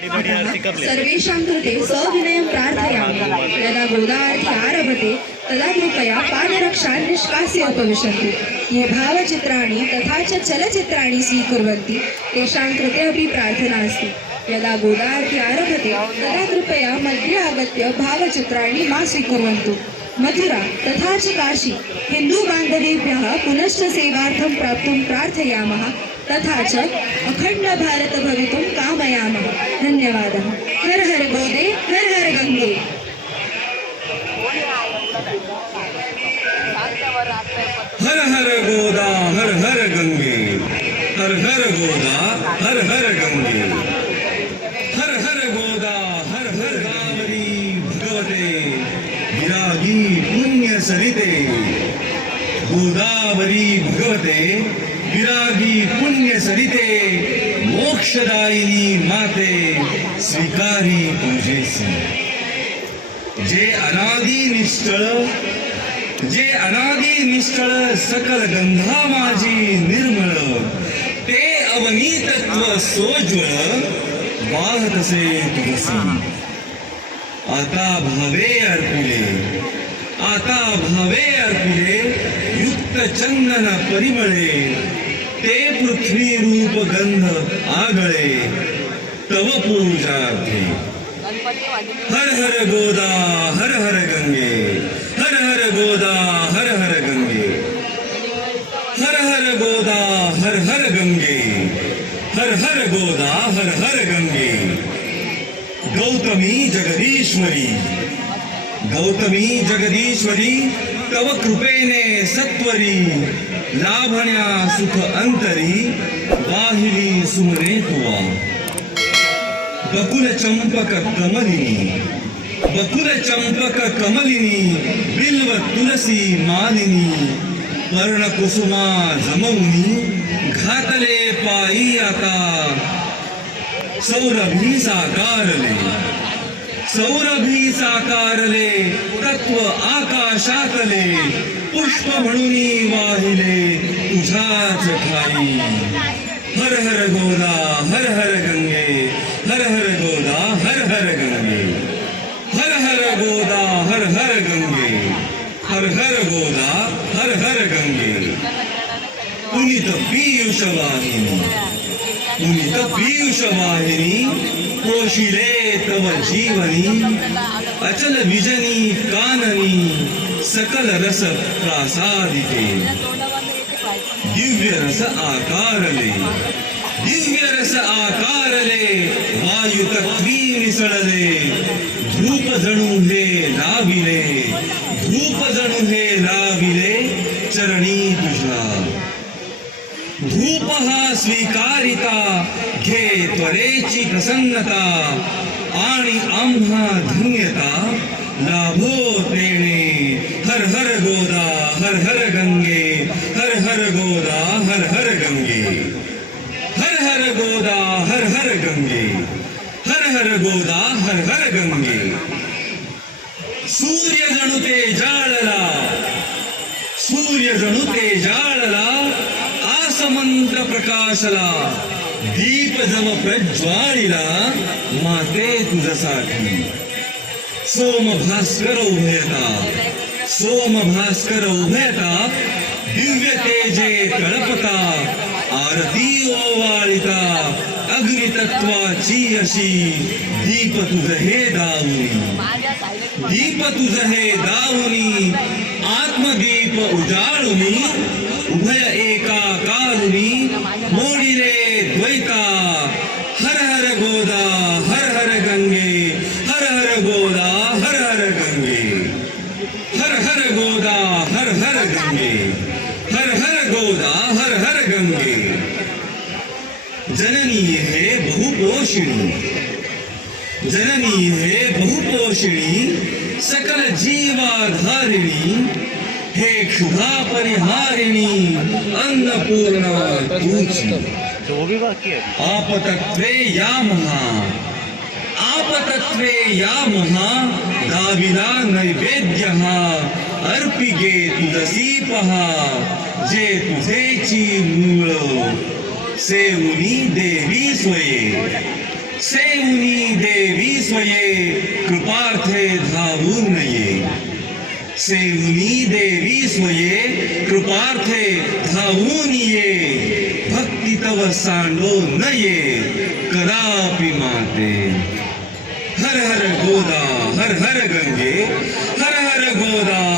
सर्वेषां कृते सविनयं प्रार्थयामि। यदा गोदार्थी आरभते तदा कृपया पादरक्षां निष्कास्य उपविशन्तु। ये भावचित्राणि तथा च चलचित्राणि स्वीकुर्वन्ति तेषां कृते अपि प्रार्थना अस्ति। यदा गोदार्थी आरभते तदा कृपया मध्ये आगत्य भावचित्राणि मा स्वीकुर्वन्तु। मथुरा तथा च काशी हिन्दूबान्धवेभ्यः पुनश्च सेवार्थं प्राप्तुं प्रार्थयामः। तथा च अखण्डभारत भवितुं कामयामः। धन्यवादः। हर हर गोदे, हर हर गङ्गे हर हर गोदा, हर हर गंगे। हर हर गोदा, हर हर गंगे। हर हर गोदा, हर हर गावरी भगवते। विरागी पुण्य सरिते। गोदावरी भगवते। विरागी पुण्य सरिते, मोक्षदायिनी माते, स्वीकारी पूजेसी जे अनादी निष्ठळ जे अनादी निष्ठळ सकल गंधा माझी निर्मळ, ते अवनी तत्व सोज्वळ वाहतसे तुलसी आता भावे अर्पिले, आता भावे अर्पिले, युक्त चंदन परिमळे ते पृथ्वी रूप गंध आगळे तव पूजार्थे। हर हर गोदा, हर हर गंगे, हर हर गोदा, हर हर गंगे। हर हर गोदा, हर हर गंगे, हर हर गोदा, हर हर गंगे। गौतमी जगदीश्वरी गौतमी जगदीश्वरी, तव कृपेने सत्वरी लाभण्या सुख अंतरी वाहिली सुमने तुवा बकुल चंपक कमलिनी बकुल चंपक कमलिनी बिल्व तुलसी मालिनी पर्ण कुसुमा जमवनी घातले पायी आता. सौरभी साकारले सौरभी साकारले तत्व आ आकाशातले पुष्प म्हणून वाहिले तुझ्याच ठाई हर हर गोदा, हर हर गंगे, हर हर गोदा, हर हर गंगे। हर हर गोदा, हर हर गंगे। हर हर गोदा, हर हर गंगे। पुनित पीयूष वाहिनी पुनित पीयूष वाहिनी पोशिले तव जीवनी अचल विजनी काननी सकल रस प्रासादिते। दिव्य रस आकारले दिव्य रस आकारले वायु तत्वी मिसळले धूप जणू हे लाविले धूप जणू हे लाविले चरणी तुझ्या। धूप स्वीकारिता घे त्वरेची प्रसन्नता, आणि आम्हा धन्यता, लाभो तेणे हर हर गोदा, हर हर गंगे, हर हर गोदा, हर हर गंगे। हर हर गोदा, हर हर गंगे, हर हर गोदा, हर हर गंगे। सूर्य जणू ते जाळला, सूर्य जणू ते जाळला प्रकाशला दीप जव प्रज्वाळीला माते तुझसाठी सोम भास्कर उभयता सोम भास्कर उभयता, दिव्य तेजे तळपता आरती ओवाळिता, अग्नितत्वाची अशी दीप तुझ हे दावणी दीप तुझ हे दावणी आत्मदीप उजाळुनी, उभय एका कारुणी मोडिले द्वैता, हर हर गोदा, हर हर गंगे, हर हर गोदा, हर हर गंगे। हर हर गोदा, हर हर गंगे। हर हर गोदा, हर हर गंगे। जननी हे बहुपोषिणी। जननी हे बहुपोषिणी, सकल जीवाधारिणी हे क्षुधा परिहारिणी, अन्नपूर्णा तूची तो वो भी बाकी है आपतत्वे या महा आपतत्वे या महा दाविला नैवेद्य अर्पिगे तुझसी पहा जे तुझेची मूळ सेवनी देवी स्वये। सेवुनी देवी स्वये, कृपार्थे धावून ये सेवुनी देवी स्वये कृपार्थे ये, भक्ति तव सांडो न ये कदापि माते। हर हर गोदा, हर हर गंगे, हर हर गोदा